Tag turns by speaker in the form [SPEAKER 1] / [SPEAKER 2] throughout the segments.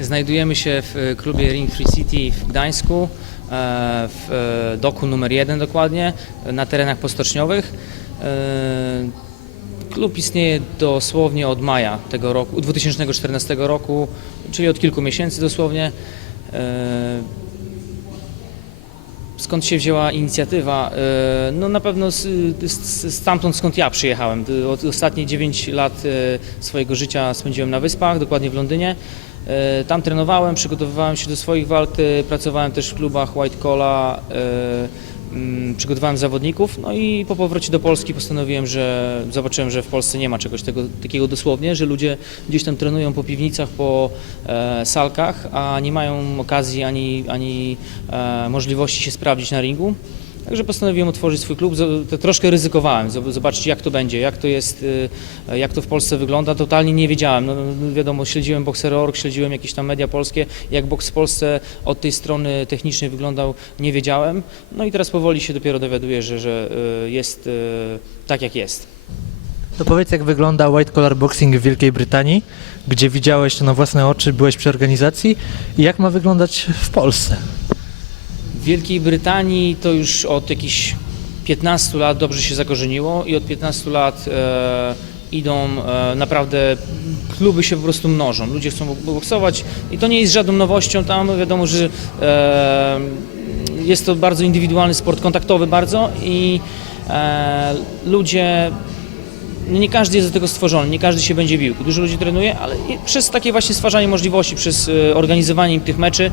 [SPEAKER 1] Znajdujemy się w e, klubie Ring Free City w Gdańsku, e, w e, doku numer 1 dokładnie, na terenach postoczniowych. Klub istnieje dosłownie od maja tego roku, 2014 roku, czyli od kilku miesięcy dosłownie. Skąd się wzięła inicjatywa? No na pewno stamtąd skąd ja przyjechałem. Ostatnie 9 lat swojego życia spędziłem na Wyspach, dokładnie w Londynie. E, Tam trenowałem, przygotowywałem się do swoich walk, e, pracowałem też w klubach White Cola, e, mm, przygotowałem zawodników, no i po powrocie do Polski postanowiłem, że zobaczyłem, że w Polsce nie ma czegoś tego, takiego dosłownie, że ludzie gdzieś tam trenują po piwnicach, po e, salkach, a nie mają okazji ani, ani e, możliwości się sprawdzić na ringu. Także postanowiłem otworzyć swój klub. Troszkę ryzykowałem, zob- zobaczyć jak to będzie, jak to jest, y, jak to w Polsce wygląda. Totalnie nie wiedziałem. No, no, wiadomo, śledziłem Boxer.org, śledziłem jakieś tam media polskie. Jak boks w Polsce od tej strony technicznej wyglądał, nie wiedziałem. No i teraz powoli się dopiero dowiaduję, że, że y, jest y, tak jak jest.
[SPEAKER 2] To powiedz, jak wygląda White Collar Boxing w Wielkiej Brytanii, gdzie widziałeś to na własne oczy, byłeś przy organizacji i jak ma wyglądać w Polsce?
[SPEAKER 1] Wielkiej Brytanii to już od jakichś 15 lat dobrze się zakorzeniło i od 15 lat e, idą e, naprawdę, kluby się po prostu mnożą, ludzie chcą boksować i to nie jest żadną nowością tam, wiadomo, że e, jest to bardzo indywidualny sport, kontaktowy bardzo i e, ludzie nie każdy jest do tego stworzony, nie każdy się będzie bił. Dużo ludzi trenuje, ale przez takie właśnie stwarzanie możliwości, przez e, organizowanie im tych meczy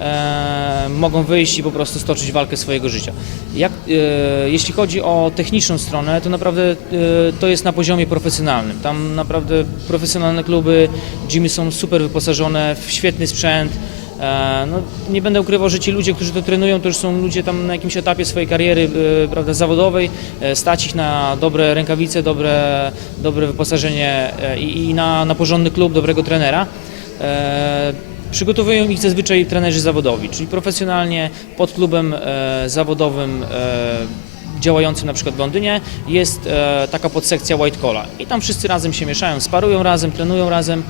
[SPEAKER 1] e, mogą wyjść i po prostu stoczyć walkę swojego życia. Jak, e, jeśli chodzi o techniczną stronę, to naprawdę e, to jest na poziomie profesjonalnym. Tam naprawdę profesjonalne kluby, gymy są super wyposażone w świetny sprzęt. E, No, nie będę ukrywał, że ci ludzie, którzy to trenują, to już są ludzie tam na jakimś etapie swojej kariery e, prawda, zawodowej. E, Stać ich na dobre rękawice, dobre, dobre wyposażenie i, i na, na porządny klub, dobrego trenera. Przygotowują ich zazwyczaj trenerzy zawodowi, czyli profesjonalnie pod klubem zawodowym działającym na przykład w Londynie jest taka podsekcja White Cola i tam wszyscy razem się mieszają, sparują razem, trenują razem.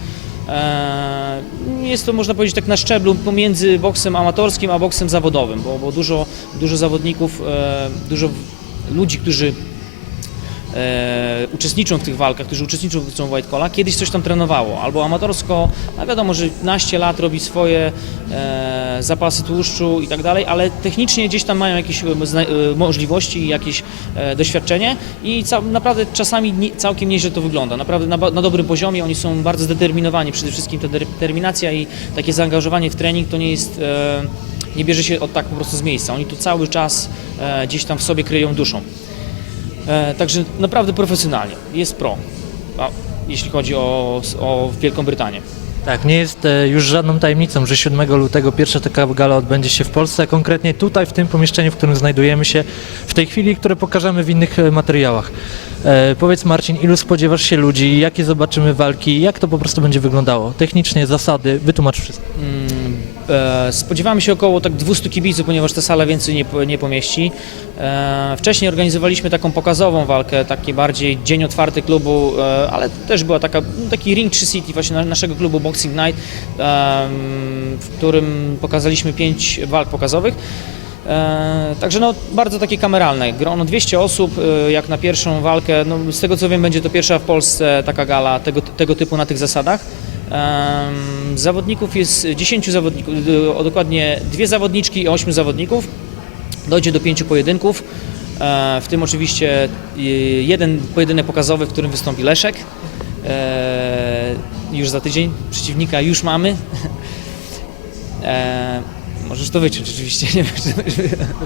[SPEAKER 1] E, Jest to można powiedzieć tak na szczeblu pomiędzy boksem amatorskim a boksem zawodowym, bo, bo dużo, dużo zawodników, e, dużo ludzi, którzy e, uczestniczą w tych walkach, którzy uczestniczą w w White Cola, kiedyś coś tam trenowało, albo amatorsko, a wiadomo, że naście lat robi swoje e, zapasy tłuszczu i tak dalej, ale technicznie gdzieś tam mają jakieś e, e, możliwości i jakieś e, doświadczenie i naprawdę czasami nie, całkiem nieźle to wygląda, naprawdę na, na dobrym poziomie, oni są bardzo zdeterminowani, przede wszystkim ta determinacja i takie zaangażowanie w trening to nie jest... E, nie bierze się od tak po prostu z miejsca. Oni tu cały czas e, gdzieś tam w sobie kryją duszą. E, także naprawdę profesjonalnie. Jest pro, a, jeśli chodzi o, o Wielką Brytanię.
[SPEAKER 2] Tak, nie jest e, już żadną tajemnicą, że 7 lutego pierwsza taka gala odbędzie się w Polsce, a konkretnie tutaj, w tym pomieszczeniu, w którym znajdujemy się w tej chwili, które pokażemy w innych e, materiałach. E, powiedz Marcin, ilu spodziewasz się ludzi, jakie zobaczymy walki, jak to po prostu będzie wyglądało? Technicznie, zasady, wytłumacz wszystko.
[SPEAKER 1] Mm, Spodziewamy się około tak 200 kibiców, ponieważ ta sala więcej nie, nie pomieści. E, Wcześniej organizowaliśmy taką pokazową walkę, taki bardziej dzień otwarty klubu, e, ale też była taka, no, taki Ring 3 City właśnie na- naszego klubu Boxing Night, w którym pokazaliśmy pięć walk pokazowych. E, także no, bardzo takie kameralne. Grono 200 osób, e, jak na pierwszą walkę. No, z tego co wiem, będzie to pierwsza w Polsce taka gala tego, tego typu na tych zasadach. Zawodników jest 10 zawodników, e, dokładnie dwie zawodniczki i 8 zawodników. Dojdzie do pięciu pojedynków, e, w tym oczywiście e, jeden pojedynek pokazowy, w którym wystąpi Leszek. Już za tydzień przeciwnika już mamy. Możesz to wyciąć oczywiście, nie.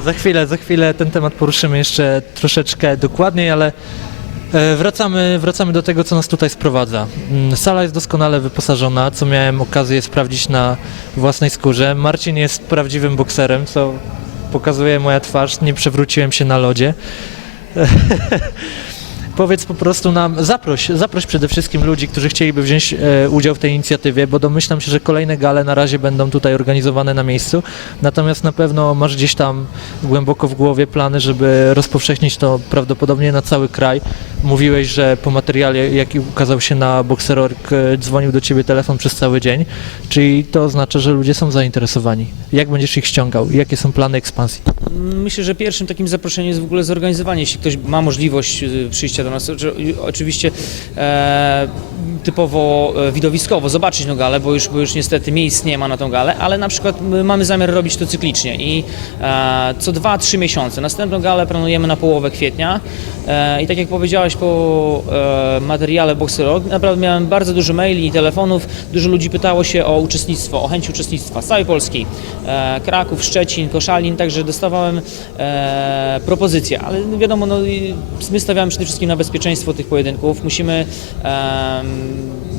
[SPEAKER 2] Za chwilę, za chwilę ten temat poruszymy jeszcze troszeczkę dokładniej, ale wracamy, wracamy do tego, co nas tutaj sprowadza. Mm, Sala jest doskonale wyposażona, co miałem okazję sprawdzić na własnej skórze. Marcin jest prawdziwym bokserem, co pokazuje moja twarz, nie przewróciłem się na lodzie. powiedz po prostu nam, zaproś, zaproś przede wszystkim ludzi, którzy chcieliby wziąć e, udział w tej inicjatywie, bo domyślam się, że kolejne gale na razie będą tutaj organizowane na miejscu, natomiast na pewno masz gdzieś tam głęboko w głowie plany, żeby rozpowszechnić to prawdopodobnie na cały kraj. Mówiłeś, że po materiale, jaki ukazał się na Boxer.org, e, dzwonił do ciebie telefon przez cały dzień, czyli to oznacza, że ludzie są zainteresowani. Jak będziesz ich ściągał? Jakie są plany ekspansji?
[SPEAKER 1] Myślę, że pierwszym takim zaproszeniem jest w ogóle zorganizowanie, jeśli ktoś ma możliwość y, przyjścia do nas, oczy- oczywiście e, typowo e, widowiskowo, zobaczyć tą galę, bo już, bo już niestety miejsc nie ma na tą galę, ale na przykład my mamy zamiar robić to cyklicznie i e, co 2-3 miesiące. Następną galę planujemy na połowę kwietnia e, i tak jak powiedziałeś po materiale Boxer Rock, naprawdę miałem bardzo dużo maili i telefonów, dużo ludzi pytało się o uczestnictwo, o chęć uczestnictwa z całej Polski, Kraków, Szczecin, Koszalin, także dostawałem propozycje, ale wiadomo, no, my stawiamy przede wszystkim na bezpieczeństwo tych pojedynków, musimy,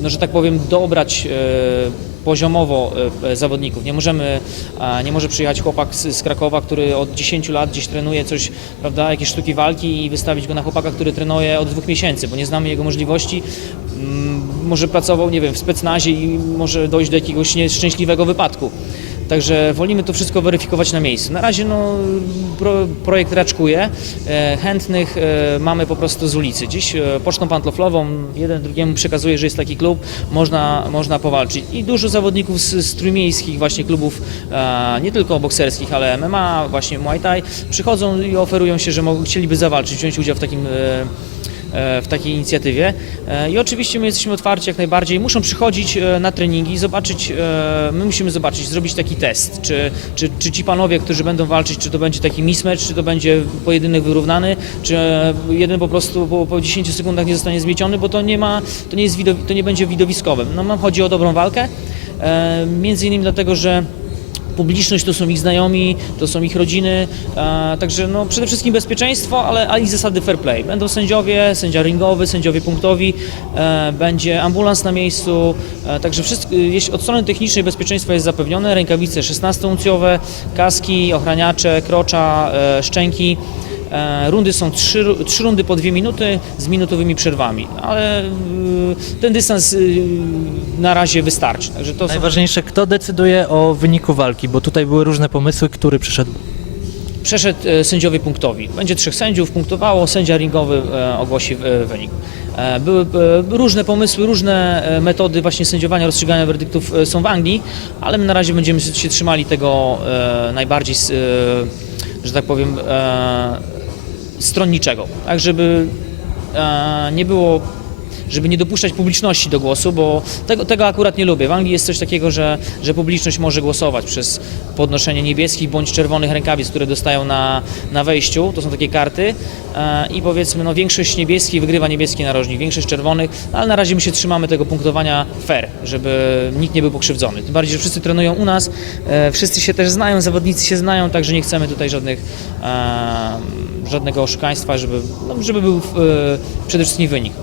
[SPEAKER 1] no, że tak powiem, dobrać e, poziomowo e, zawodników. Nie możemy, nie może przyjechać chłopak z, z Krakowa, który od 10 lat gdzieś trenuje coś, prawda, jakieś sztuki walki i wystawić go na chłopaka, który trenuje od dwóch miesięcy, bo nie znamy jego możliwości. Mm, Może pracował, nie wiem, w specnazie i może dojść do jakiegoś nieszczęśliwego wypadku. Także wolimy to wszystko weryfikować na miejscu. Na razie no, pro, projekt raczkuje. E, chętnych e, mamy po prostu z ulicy. Dziś e, pocztą pantoflową jeden drugiemu przekazuje, że jest taki klub, można, można powalczyć. I dużo zawodników z, z trójmiejskich właśnie klubów, nie tylko bokserskich, ale MMA, właśnie Muay Thai, przychodzą i oferują się, że chcieliby zawalczyć, wziąć udział w takim w takiej inicjatywie. E, I oczywiście my jesteśmy otwarci jak najbardziej. Muszą przychodzić e, na treningi, zobaczyć, e, my musimy zobaczyć, zrobić taki test, czy, czy, czy ci panowie, którzy będą walczyć, czy to będzie taki mismatch, czy to będzie pojedynek wyrównany, czy jeden po prostu po, po 10 sekundach nie zostanie zmieciony, bo to nie ma, to nie, jest to nie będzie widowiskowym. No nam chodzi o dobrą walkę, między innymi dlatego, że publiczność to są ich znajomi, to są ich rodziny, także no przede wszystkim bezpieczeństwo, ale, ale i zasady fair play. Będą sędziowie, sędzia ringowy, sędziowie punktowi, e, będzie ambulans na miejscu, e, także wszystko, jeśli od strony technicznej bezpieczeństwo jest zapewnione, rękawice 16-uncjowe, kaski, ochraniacze, krocza, e, szczęki. E, Rundy są trzy, trzy rundy po dwie minuty z minutowymi przerwami, ale y, ten dystans y, na razie wystarczy. Także to są
[SPEAKER 2] Najważniejsze, kto decyduje o wyniku walki, bo tutaj były różne pomysły, który przyszedł.
[SPEAKER 1] Przeszedł e, sędziowie punktowi. Będzie trzech sędziów punktowało, sędzia ringowy e, ogłosi e, wynik. E, Były e, różne pomysły, różne e, metody właśnie sędziowania, rozstrzygania werdyktów e, są w Anglii, ale my na razie będziemy się trzymali tego e, najbardziej, e, że tak powiem, e, stronniczego. Tak, żeby e, nie było żeby nie dopuszczać publiczności do głosu, bo tego, tego akurat nie lubię. W Anglii jest coś takiego, że, że publiczność może głosować przez podnoszenie niebieskich bądź czerwonych rękawic, które dostają na, na wejściu. To są takie karty e, i powiedzmy, no większość niebieskich wygrywa niebieski narożnik, większość czerwonych, no, ale na razie my się trzymamy tego punktowania fair, żeby nikt nie był pokrzywdzony. Tym bardziej, że wszyscy trenują u nas, e, wszyscy się też znają, zawodnicy się znają, także nie chcemy tutaj żadnych, żadnego oszukaństwa, żeby, no, żeby był e, przede wszystkim wynik.